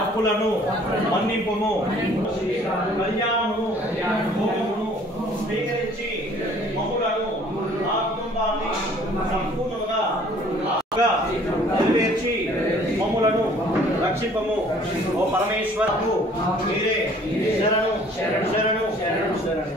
అప్పులను మన్నింపును కళ్యాణమును భోగమును స్వీకరించి మమ్ములను ఆ కుటుంబాన్ని సంపూర్ణంగా నెరవేర్చి మమ్ములను రక్షింపము. ఓ పరమేశ్వరకు మీరే శరణు శరణు శరణు శరణు.